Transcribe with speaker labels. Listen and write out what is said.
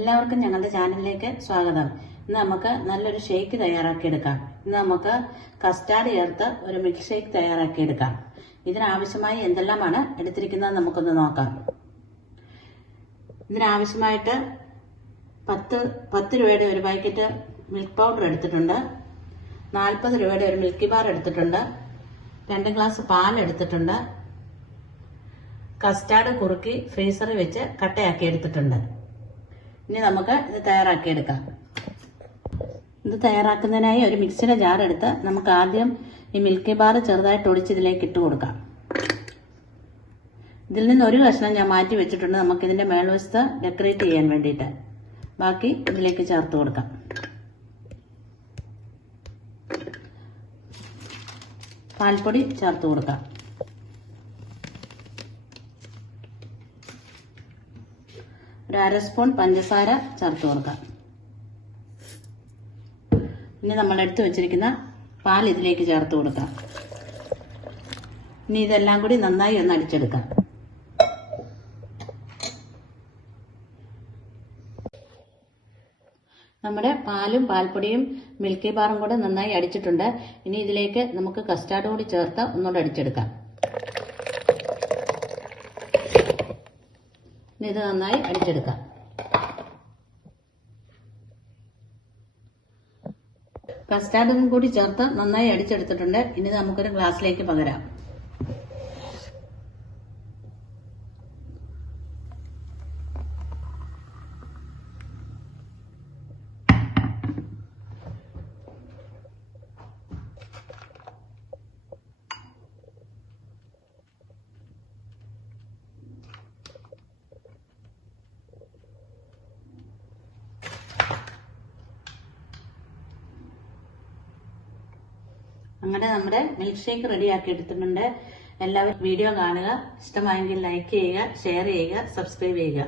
Speaker 1: എല്ലാവർക്കും ഞങ്ങളുടെ ചാനലിലേക്ക് സ്വാഗതം. ഇന്ന് നമുക്ക് നല്ലൊരു ഷേക്ക് തയ്യാറാക്കിയെടുക്കാം ഇന്ന് നമുക്ക് കസ്റ്റാർഡ് ചേർത്ത് ഒരു മിൽക്ക് ഷേക്ക് തയ്യാറാക്കിയെടുക്കാം ഇതിനാവശ്യമായി എന്തെല്ലാമാണ് എടുത്തിരിക്കുന്നത് നമുക്കൊന്ന് നോക്കാം. ഇതിനാവശ്യമായിട്ട് പത്ത് പത്ത് രൂപയുടെ ഒരു പാക്കറ്റ് മിൽക്ക് പൗഡർ എടുത്തിട്ടുണ്ട്. നാൽപ്പത് രൂപയുടെ ഒരു മിൽക്കി ബാർ എടുത്തിട്ടുണ്ട്. രണ്ട് ഗ്ലാസ് പാൽ എടുത്തിട്ടുണ്ട്. കസ്റ്റാർഡ് കുറുക്കി ഫ്രീസറിൽ വെച്ച് കട്ടയാക്കി എടുത്തിട്ടുണ്ട്. ഇനി നമുക്ക് ഇത് തയ്യാറാക്കിയെടുക്കാം. ഇത് തയ്യാറാക്കുന്നതിനായി ഒരു മിക്സിയുടെ ജാർ എടുത്ത് നമുക്ക് ആദ്യം ഈ മിൽക്കി ബാർ ചെറുതായിട്ട് ഒടിച്ച് ഇതിലേക്ക് ഇട്ട് കൊടുക്കാം. ഇതിൽ നിന്ന് ഒരു കഷ്ണം ഞാൻ മാറ്റി വെച്ചിട്ടുണ്ട്. നമുക്ക് ഇതിന്റെ മേൽവശത്ത് ഡെക്കറേറ്റ് ചെയ്യാൻ വേണ്ടിയിട്ട്. ബാക്കി ഇതിലേക്ക് ചേർത്ത് കൊടുക്കാം. പാൽപ്പൊടി ചേർത്ത് കൊടുക്കാം. ഒരു അര സ്പൂൺ പഞ്ചസാര ചേർത്ത് കൊടുക്കാം ഇനി നമ്മൾ എടുത്തു വെച്ചിരിക്കുന്ന പാൽ ഇതിലേക്ക് ചേർത്ത് കൊടുക്കാം ഇനി ഇതെല്ലാം കൂടി നന്നായി ഒന്ന് അടിച്ചെടുക്കാം. നമ്മുടെ പാലും പാൽപ്പൊടിയും മിൽക്കി ബാറും കൂടെ നന്നായി അടിച്ചിട്ടുണ്ട്. ഇനി ഇതിലേക്ക് നമുക്ക് കസ്റ്റാർഡ് കൂടി ചേർത്ത് ഒന്നുകൂടെ അടിച്ചെടുക്കാം. ഇത് നന്നായി അടിച്ചെടുക്കാം. കസ്റ്റാർഡും കൂടി ചേർത്ത് നന്നായി അടിച്ചെടുത്തിട്ടുണ്ട്. ഇനി നമുക്കൊരു ഗ്ലാസ്സിലേക്ക് പകരാം. അങ്ങനെ നമ്മുടെ മിൽക്ക് ഷേക്ക് റെഡിയാക്കി എടുത്തിട്ടുണ്ട്. എല്ലാവരും വീഡിയോ കാണുക. ഇഷ്ടമായെങ്കിൽ ലൈക്ക് ചെയ്യുക ഷെയർ ചെയ്യുക സബ്സ്ക്രൈബ് ചെയ്യുക.